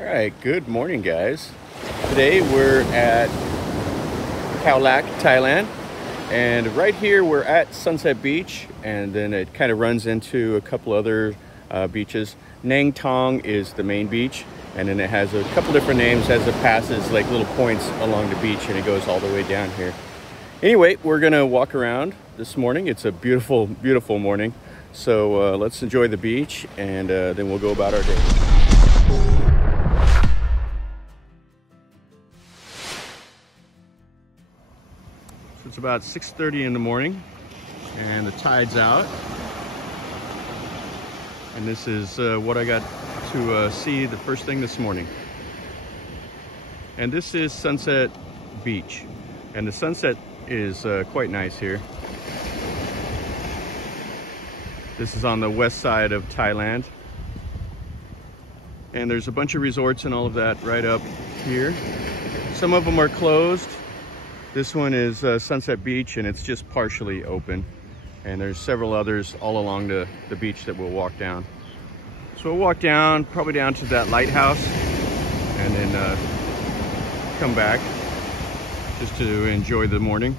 All right, good morning, guys. Today we're at Khao Lak, Thailand, and right here we're at Sunset Beach, and then it kind of runs into a couple other beaches. Nang Tong is the main beach, and then it has a couple different names as it passes like little points along the beach, and it goes all the way down here. Anyway, we're gonna walk around this morning. It's a beautiful, beautiful morning. So let's enjoy the beach, and then we'll go about our day. So it's about 6:30 in the morning, and the tide's out. And this is what I got to see the first thing this morning. And this is Sunset Beach, and the sunset is quite nice here. This is on the west side of Thailand, and there's a bunch of resorts and all of that right up here. Some of them are closed. This one is Sunset Beach, and it's just partially open, and there's several others all along the beach that we'll walk down. So we'll walk down, probably down to that lighthouse, and then come back just to enjoy the morning.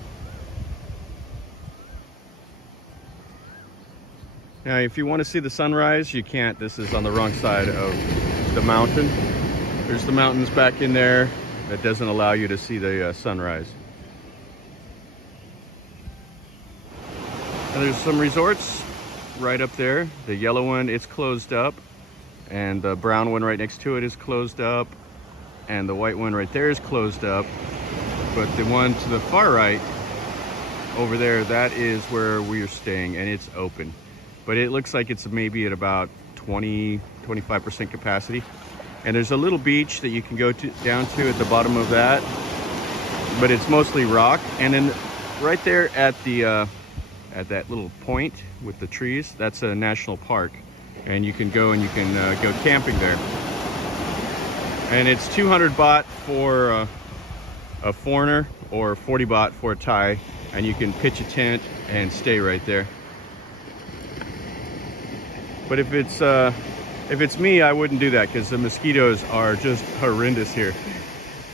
Now, if you want to see the sunrise, you can't. This is on the wrong side of the mountain. There's the mountains back in there. That doesn't allow you to see the sunrise. And there's some resorts right up there. The yellow one, it's closed up. And the brown one right next to it is closed up. And the white one right there is closed up. But the one to the far right over there, that is where we are staying, and it's open. But it looks like it's maybe at about 20–25% capacity. And there's a little beach that you can go down to at the bottom of that, but it's mostly rock. And then right there at the at that little point with the trees, that's a national park, and you can go and you can go camping there. And it's 200 baht for a foreigner, or 40 baht for a Thai, and you can pitch a tent and stay right there. But if it's me, I wouldn't do that, because the mosquitoes are just horrendous here.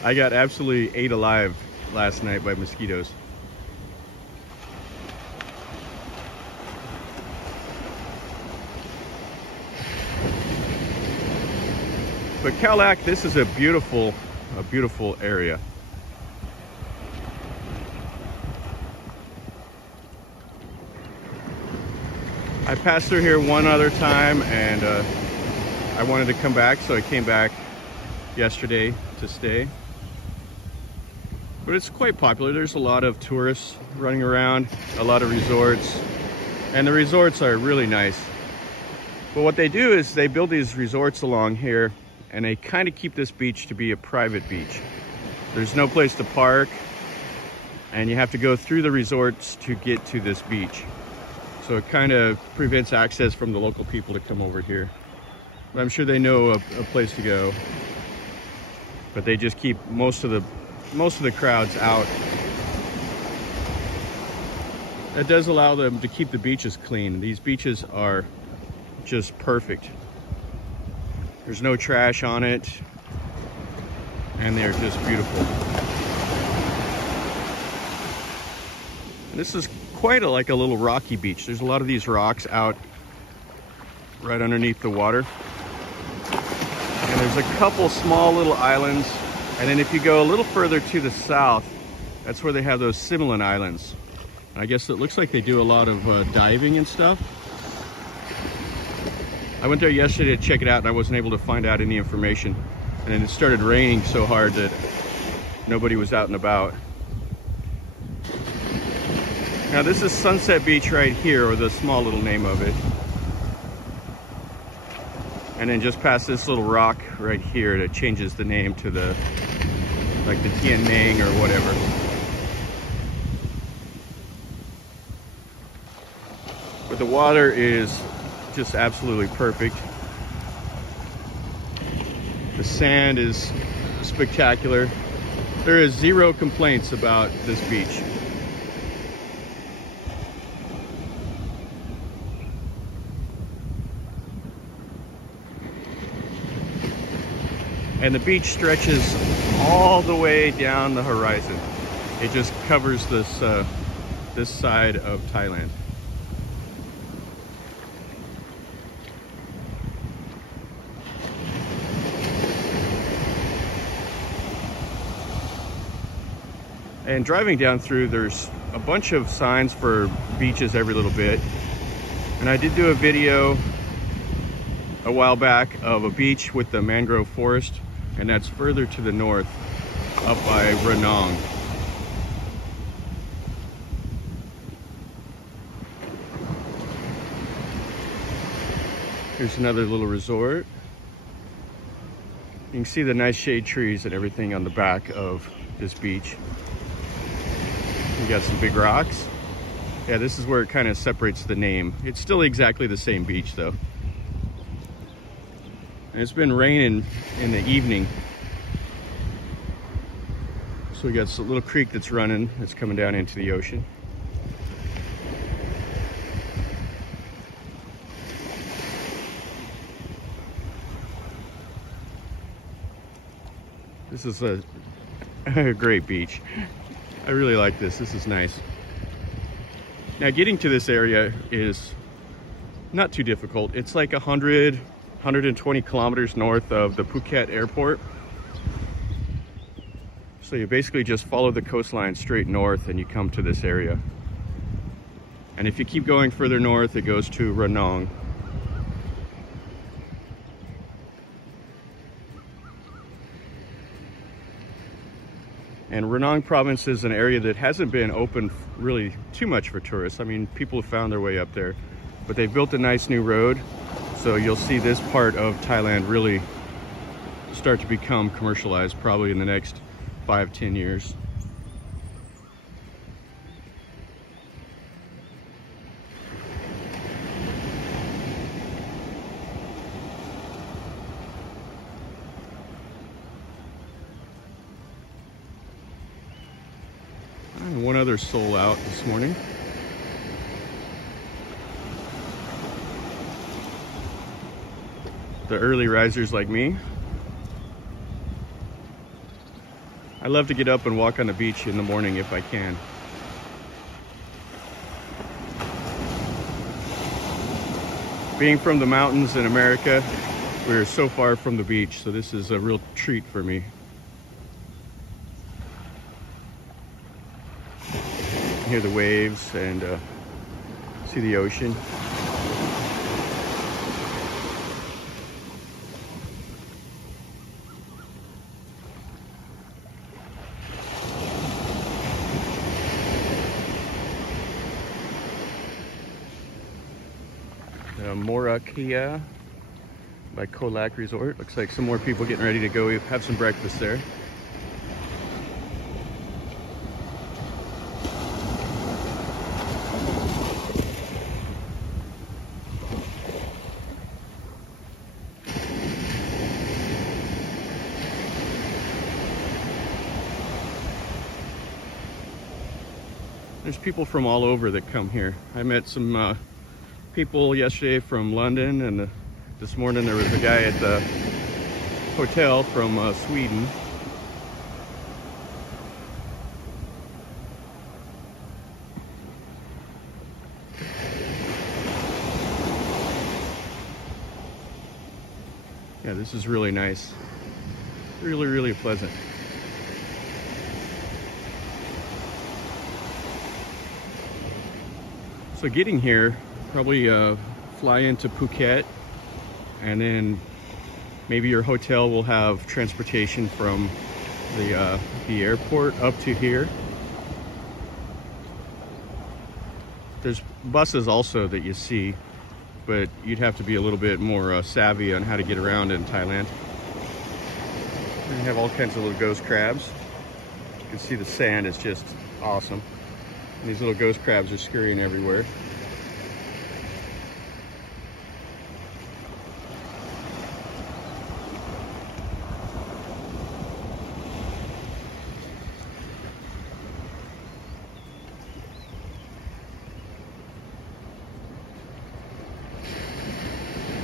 I got absolutely ate alive last night by mosquitoes. But Khao Lak, this is a beautiful area. I passed through here one other time, and I wanted to come back, so I came back yesterday to stay. But it's quite popular. There's a lot of tourists running around, a lot of resorts, and the resorts are really nice. But what they do is they build these resorts along here, and they kind of keep this beach to be a private beach. There's no place to park, and you have to go through the resorts to get to this beach. So it kind of prevents access from the local people to come over here. But I'm sure they know a place to go. But they just keep most of the crowds out. That does allow them to keep the beaches clean. These beaches are just perfect. There's no trash on it, and they're just beautiful. And this is quite like a little rocky beach. There's a lot of these rocks out right underneath the water. And there's a couple small little islands. And then if you go a little further to the south, that's where they have those Simulan Islands. And I guess it looks like they do a lot of diving and stuff. I went there yesterday to check it out, and I wasn't able to find out any information. And then it started raining so hard that nobody was out and about. Now this is Sunset Beach right here, or the small little name of it. And then just past this little rock right here that changes the name to like the Tien Nang or whatever. But the water is just absolutely perfect. The sand is spectacular. There is zero complaints about this beach. And the beach stretches all the way down the horizon. It just covers this, this side of Thailand. And driving down through, there's a bunch of signs for beaches every little bit. And I did do a video a while back of a beach with the mangrove forest, and that's further to the north, up by Ranong. Here's another little resort. You can see the nice shade trees and everything on the back of this beach. You got some big rocks. Yeah, this is where it kind of separates the name. It's still exactly the same beach though. And it's been raining in the evening. So we got a little creek that's running, that's coming down into the ocean. This is a great beach. I really like this. This is nice. Now getting to this area is not too difficult. It's like 120 kilometers north of the Phuket airport. So you basically just follow the coastline straight north and you come to this area. And if you keep going further north, it goes to Ranong. And Ranong province is an area that hasn't been open really too much for tourists. I mean, people have found their way up there, but they've built a nice new road. So you'll see this part of Thailand really start to become commercialized probably in the next 5-10 years. And one other soul out this morning. The early risers like me. I love to get up and walk on the beach in the morning if I can. Being from the mountains in America, we're so far from the beach, so this is a real treat for me. You hear the waves and see the ocean. Morakia by Khao Lak Resort. Looks like some more people getting ready to go have some breakfast there. There's people from all over that come here. I met some people yesterday from London, and this morning there was a guy at the hotel from Sweden. Yeah, this is really nice. Really, really pleasant. So getting here, probably fly into Phuket, and then maybe your hotel will have transportation from the airport up to here. There's buses also that you see, but you'd have to be a little bit more savvy on how to get around in Thailand. We have all kinds of little ghost crabs. You can see the sand is just awesome. And these little ghost crabs are scurrying everywhere.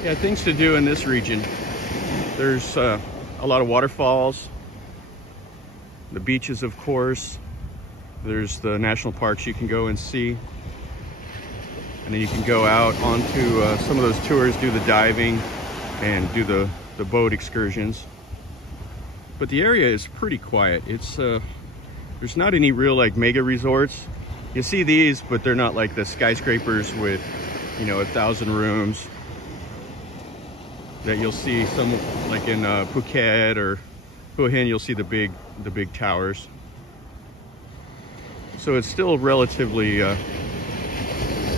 Yeah, things to do in this region. There's a a lot of waterfalls, the beaches, of course. There's the national parks you can go and see. And then you can go out onto some of those tours, do the diving and do the boat excursions. But the area is pretty quiet. It's there's not any real like mega resorts. You see these, but they're not like the skyscrapers with, you know, 1,000 rooms that you'll see some like in Phuket or Hua Hin. You'll see the big towers. So it's still relatively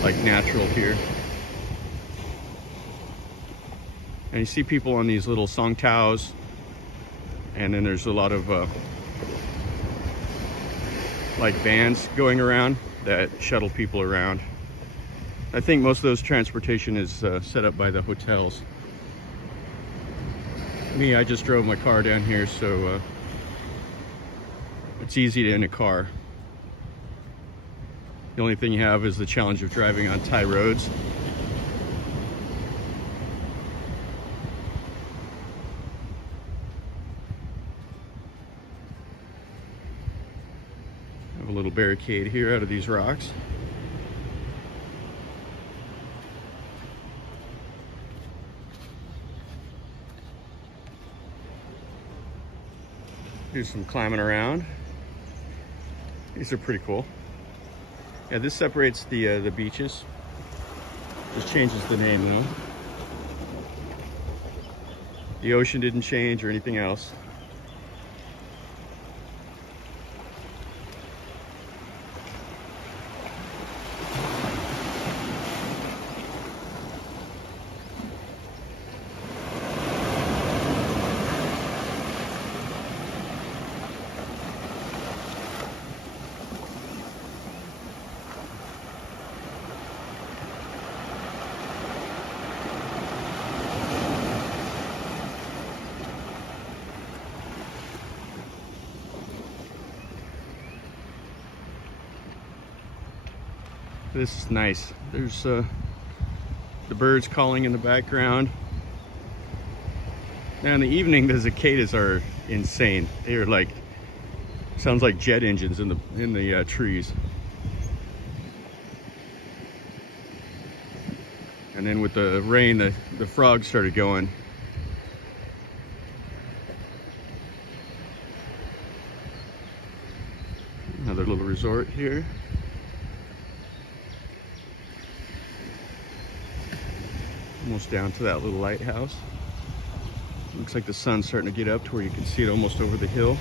like natural here. And you see people on these little song taos, and then there's a lot of like vans going around that shuttle people around. I think most of those transportation is set up by the hotels. Me, I just drove my car down here, so it's easy in a car. The only thing you have is the challenge of driving on Thai roads. I have a little barricade here out of these rocks. Do some climbing around. These are pretty cool. Yeah, this separates the beaches. Just changes the name though. The ocean didn't change or anything else. This is nice. There's the birds calling in the background. Now in the evening, the cicadas are insane. They are like, sounds like jet engines in the trees. And then with the rain, the frogs started going. Another little resort here. Almost down to that little lighthouse. Looks like the sun's starting to get up to where you can see it almost over the hill.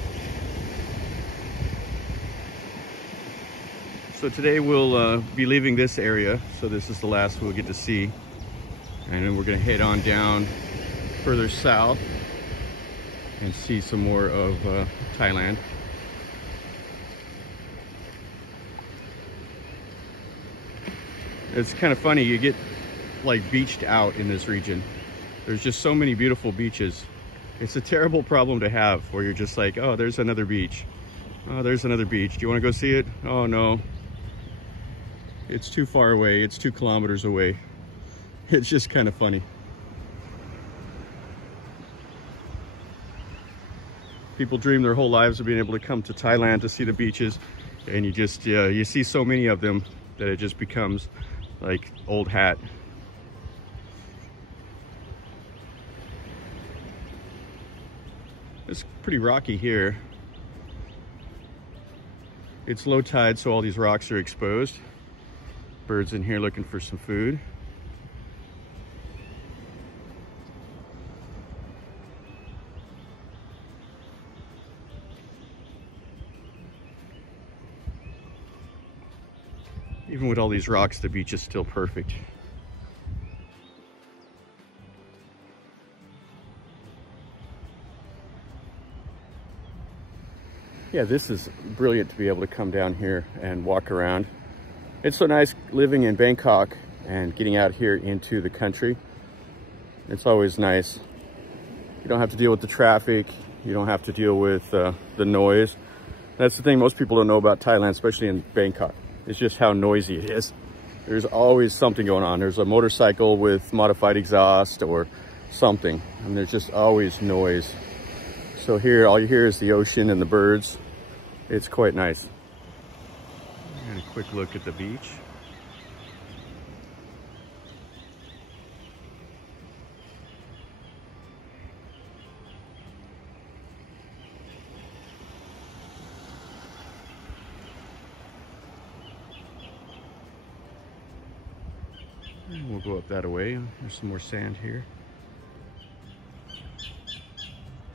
So today we'll be leaving this area. So this is the last we'll get to see. And then we're gonna head on down further south and see some more of Thailand. It's kind of funny, you get like beached out in this region. There's just so many beautiful beaches. It's a terrible problem to have where you're just like, oh, there's another beach. Oh, there's another beach. Do you want to go see it? Oh no, it's too far away. It's 2 kilometers away. It's just kind of funny. People dream their whole lives of being able to come to Thailand to see the beaches, and you just you see so many of them that it just becomes like old hat. It's pretty rocky here. It's low tide, so all these rocks are exposed. Birds in here looking for some food. Even with all these rocks, the beach is still perfect. Yeah, this is brilliant to be able to come down here and walk around. It's so nice living in Bangkok and getting out here into the country. It's always nice. You don't have to deal with the traffic. You don't have to deal with the noise. That's the thing most people don't know about Thailand, especially in Bangkok. It's just how noisy it is. There's always something going on. There's a motorcycle with modified exhaust or something. And there's just always noise. So here, all you hear is the ocean and the birds. It's quite nice. And a quick look at the beach. And we'll go up that way. There's some more sand here.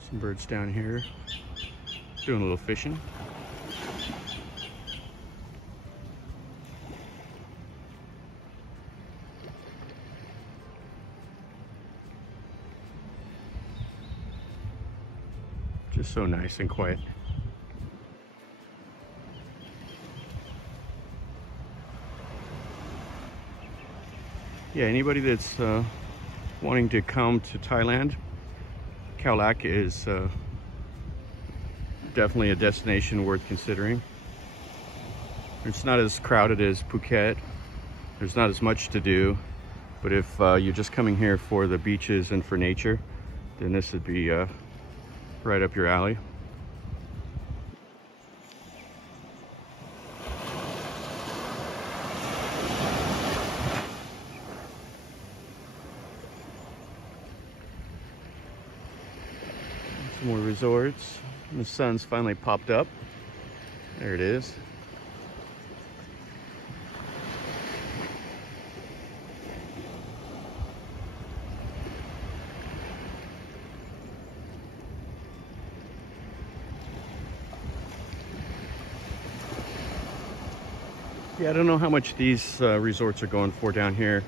Some birds down here doing a little fishing. Just so nice and quiet. Yeah, anybody that's wanting to come to Thailand, Khao Lak is definitely a destination worth considering. It's not as crowded as Phuket. There's not as much to do, but if you're just coming here for the beaches and for nature, then this would be right up your alley. Some more resorts. The sun's finally popped up. There it is. Yeah, I don't know how much these resorts are going for down here.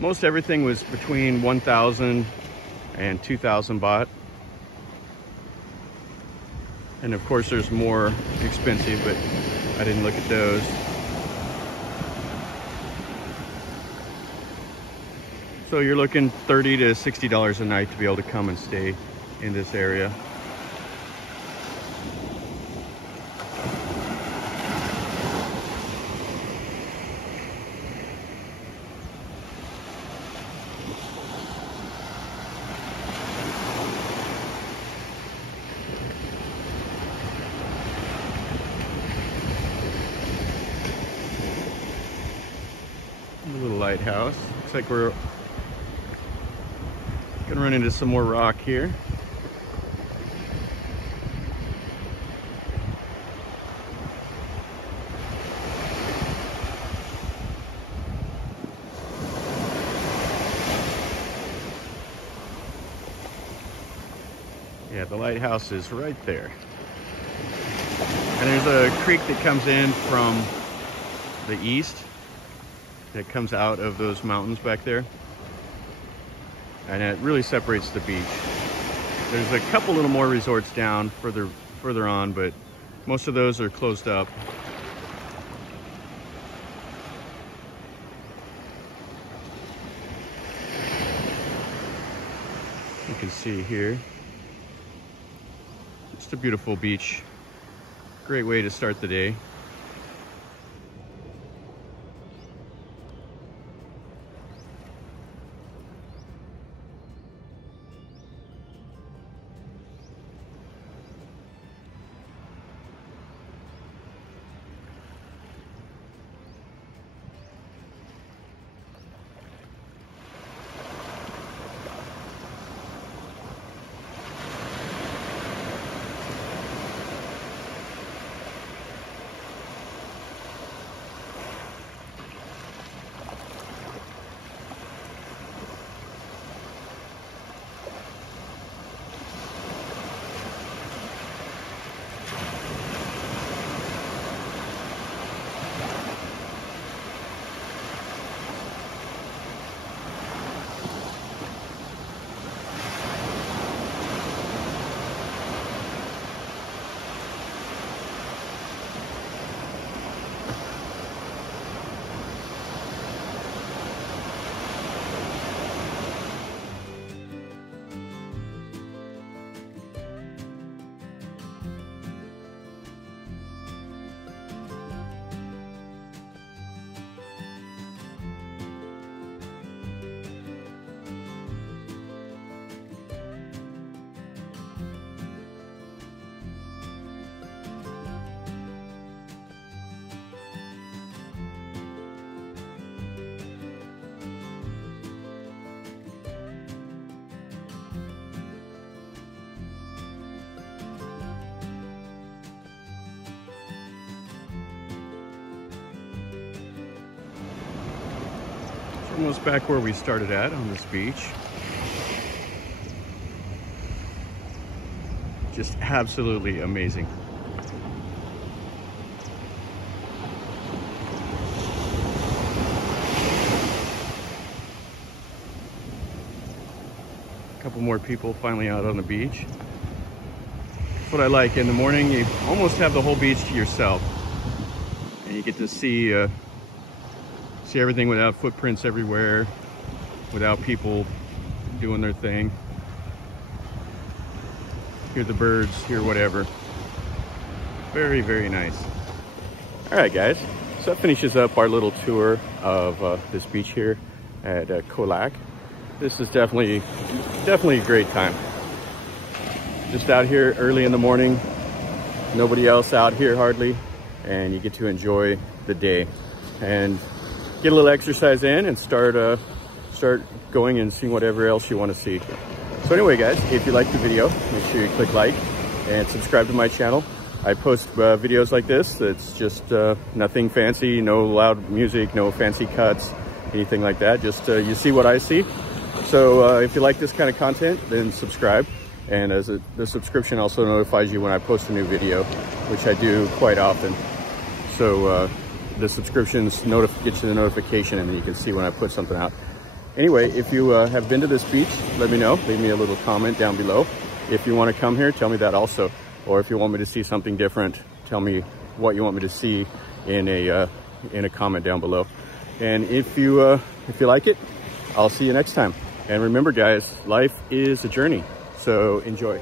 Most everything was between 1,000 and 2,000 baht. And of course there's more expensive, but I didn't look at those. So you're looking $30 to $60 a night to be able to come and stay in this area. A little lighthouse. Looks like we're gonna run into some more rock here. Yeah, the lighthouse is right there. And there's a creek that comes in from the east that comes out of those mountains back there. And it really separates the beach. There's a couple little more resorts down further on, but most of those are closed up. You can see here. Just a beautiful beach. Great way to start the day. almost back where we started at on this beach. Just absolutely amazing. A couple more people finally out on the beach. That's what I like. In the morning, you almost have the whole beach to yourself. And you get to see everything without footprints everywhere, without people doing their thing. Hear the birds, hear whatever. Very, very nice. All right, guys. So that finishes up our little tour of this beach here at Khao Lak. This is definitely a great time. Just out here early in the morning, nobody else out here hardly, and you get to enjoy the day and get a little exercise in and start going and seeing whatever else you want to see. So anyway, guys, if you liked the video, make sure you click like and subscribe to my channel. I post videos like this. It's just nothing fancy, no loud music, no fancy cuts, anything like that. Just you see what I see. So if you like this kind of content, then subscribe. And the subscription also notifies you when I post a new video, which I do quite often. So the subscriptions get you the notification, and then you can see when I put something out. Anyway, if you have been to this beach, let me know. Leave me a little comment down below. If you want to come here, tell me that also. Or if you want me to see something different, tell me what you want me to see in a comment down below. And if you like it, I'll see you next time. And remember, guys, life is a journey, so enjoy.